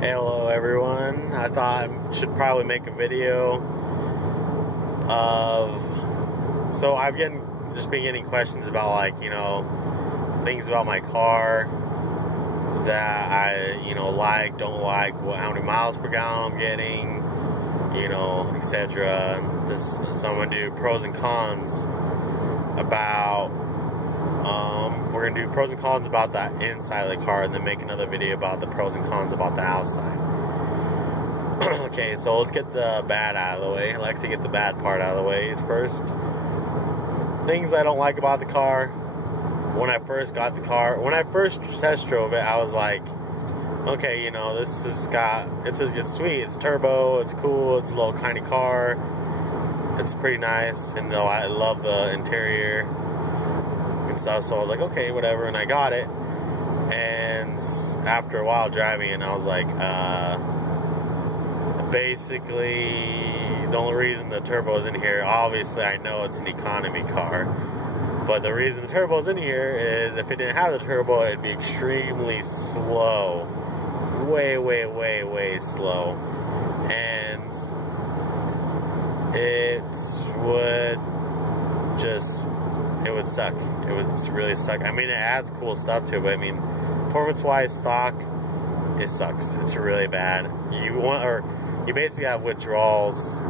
Hello everyone. I thought I should probably make a video of, so I've just been getting questions about, like, things about my car that I, like, don't like, how many miles per gallon I'm getting, etc. So I'm going to do pros and cons about, we're going to do pros and cons about the inside of the car and then make another video about the pros and cons about the outside. Okay, so let's get the bad out of the way. I like to get the bad part out of the way first. Things I don't like about the car. When I first got the car, when I first test drove it, I was like, okay, this has got, it's sweet, it's turbo, it's cool, it's a little tiny car, it's pretty nice, and I love the interior and stuff, so I was like, okay, whatever, and I got it, and after a while driving it, I was like, basically, the only reason the turbo is in here, obviously I know it's an economy car, but the reason the turbo is in here is if it didn't have the turbo, it'd be extremely slow. Way, way, way, way slow. And it would suck. It would really suck. I mean, it adds cool stuff to it, but I mean, performance-wise, stock, it sucks. It's really bad. You basically have withdrawals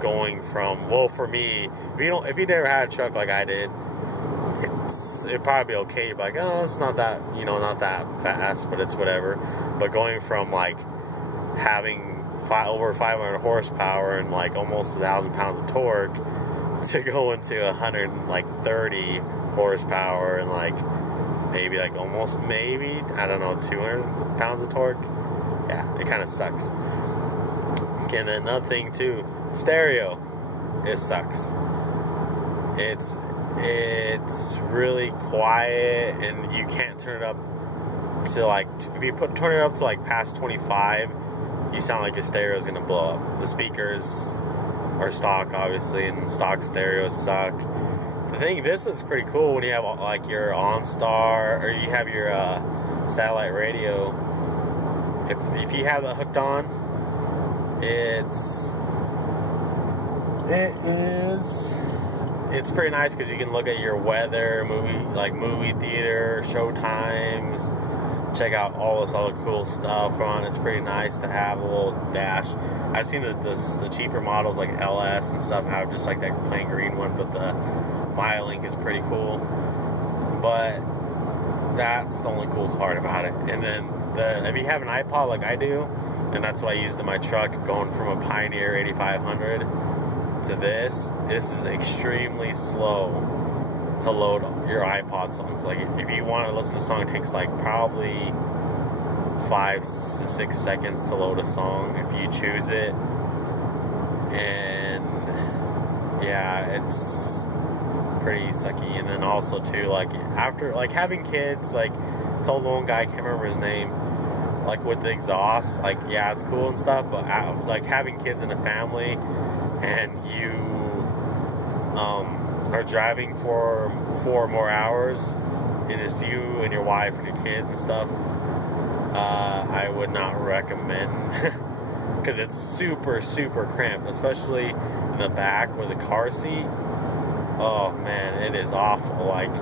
going from, well, for me, if you never had a truck like I did, it'd probably be okay. You'd be like, oh, it's not that, not that fast, but it's whatever. But going from, like, having over 500 horsepower and, like, almost 1,000 pounds of torque to going to 130 horsepower and, like, maybe, like, almost, I don't know, 200 pounds of torque. Yeah, it kind of sucks. Okay, and then another thing, too, stereo. It sucks. It's really quiet, and you can't turn it up to, like, if you turn it up to, like, past 25, you sound like your stereo is gonna blow up. The speakers are stock, obviously, and stock stereos suck. The thing, this is pretty cool when you have, like, your OnStar, or you have your satellite radio. If you have that hooked on, it's pretty nice because you can look at your weather, movie theater, show times, check out all this other cool stuff on. It's pretty nice to have a little dash. I've seen the cheaper models like LS and stuff have just like that plain green one, but the MyLink is pretty cool. But that's the only cool part about it. And then if you have an iPod like I do, and that's what I used in my truck, going from a Pioneer 8500 to this is extremely slow to load your iPod songs. Like, if you want to listen to a song, it takes like probably 5 to 6 seconds to load a song if you choose it. And yeah, it's pretty sucky. And then also too, like, after, like, having kids, like, I told one guy, I can't remember his name, like, with the exhaust, like, yeah, it's cool and stuff, but like, having kids in a family and you are driving for 4 more hours and it's you and your wife and your kids and stuff, I would not recommend, because it's super, super cramped, especially in the back with the car seat. Oh man, it is awful. Like,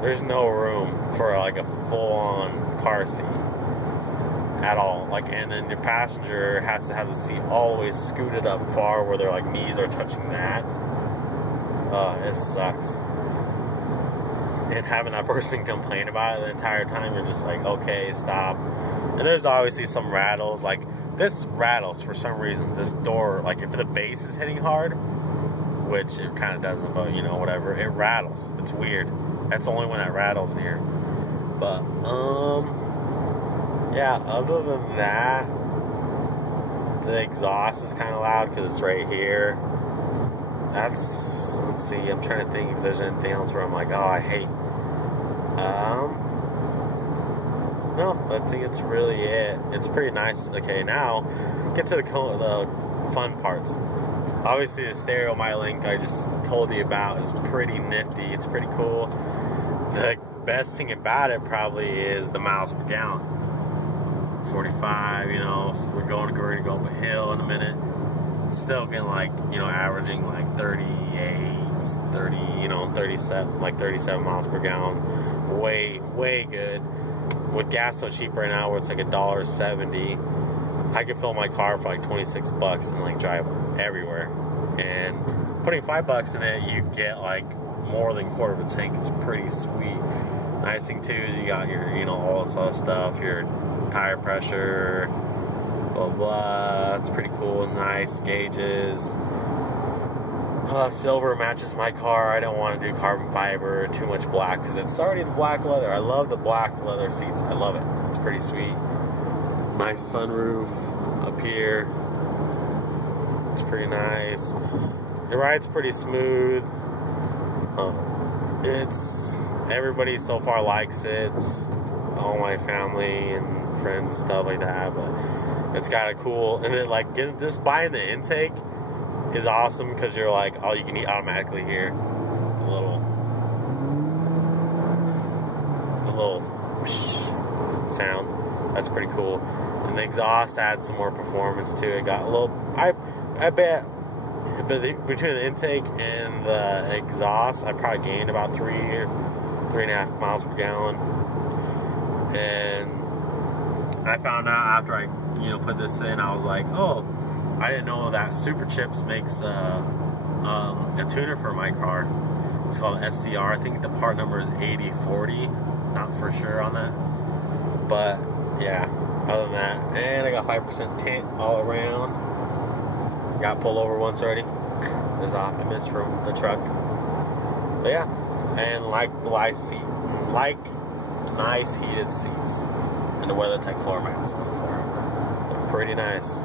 there's no room for, like, a full-on car seat at all. Like, and then your passenger has to have the seat always scooted up far where their, like, knees are touching that. It sucks. And having that person complain about it the entire time, you're just like, okay, stop. And there's obviously some rattles. Like, this rattles for some reason. This door, like, if the bass is hitting hard, which it kind of doesn't, but whatever, it rattles. It's weird. That's the only one that rattles here. But yeah, other than that, the exhaust is kind of loud because it's right here. Let's see, I'm trying to think if there's anything else where I'm like, oh, I hate. No, I think it's really it. It's pretty nice. Okay, now, get to the fun parts. Obviously, the stereo MyLink I just told you about is pretty nifty. It's pretty cool. The best thing about it probably is the miles per gallon. 45, you know, if we're going to go up a hill in a minute. Still getting like, you know, averaging like 38, 30, you know, 37, like 37 miles per gallon. Way good. With gas so cheap right now, where it's like $1.70, I could fill my car for like 26 bucks and like drive everywhere. And putting $5 in it, you get like more than a quarter of a tank. It's pretty sweet. Nice thing too is you got your, you know, all this other stuff, your tire pressure, blah blah. It's pretty cool. Nice gauges. Silver matches my car. I don't want to do carbon fiber, too much black, because it's already the black leather. I love the black leather seats. I love it. It's pretty sweet. Nice sunroof up here. It's pretty nice. The ride's pretty smooth. Everybody so far likes it. All my family and friends, stuff like that. But it's got a cool, and then like just buying the intake is awesome, because you're like, all you can eat automatically here. The little sound. That's pretty cool. And the exhaust adds some more performance to it. Got a little, I bet between the intake and the exhaust, I probably gained about 3.5 miles per gallon. And I found out after I, you know, put this in, I was like, oh, I didn't know that Super Chips makes a tuner for my car. It's called SCR. I think the part number is 8040. Not for sure on that. But yeah, other than that, and I got 5% tint all around. Got pulled over once already. There's Optimus from the truck. But yeah, and like the nice heated seats and the WeatherTech floor mats on the floor. Look pretty nice.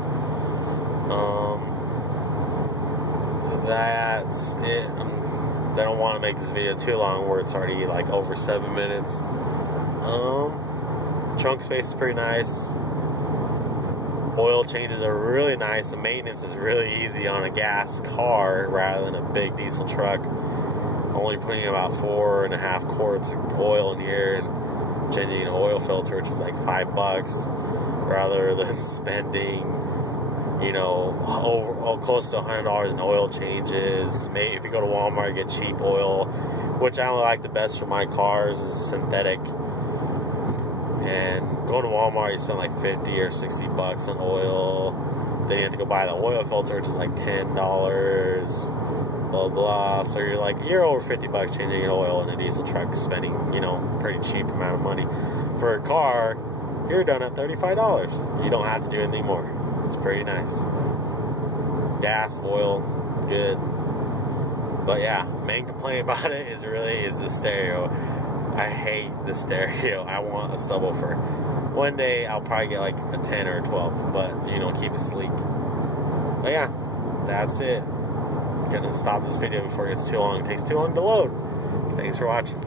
That's it. I don't want to make this video too long, where it's already like over 7 minutes. Trunk space is pretty nice. Oil changes are really nice. The maintenance is really easy on a gas car rather than a big diesel truck. Only putting about 4.5 quarts of oil in here and changing an oil filter, which is like $5, rather than spending, you know, close to $100 in oil changes. Maybe if you go to Walmart, you get cheap oil, which I only like the best for my cars is synthetic. And going to Walmart, you spend like 50 or 60 bucks on oil. Then you have to go buy the oil filter, which is like $10. Blah blah. So you're over 50 bucks changing an oil in a diesel truck, spending, you know, pretty cheap amount of money. For a car, you're done at $35. You don't have to do anything more. It's pretty nice. Gas, oil, good. But yeah, main complaint about it is the stereo. I hate the stereo. I want a subwoofer. One day I'll probably get like a 10 or a 12, but you know, keep it sleek. But yeah, that's it. I'm gonna stop this video before it gets too long. It takes too long to load. Thanks for watching.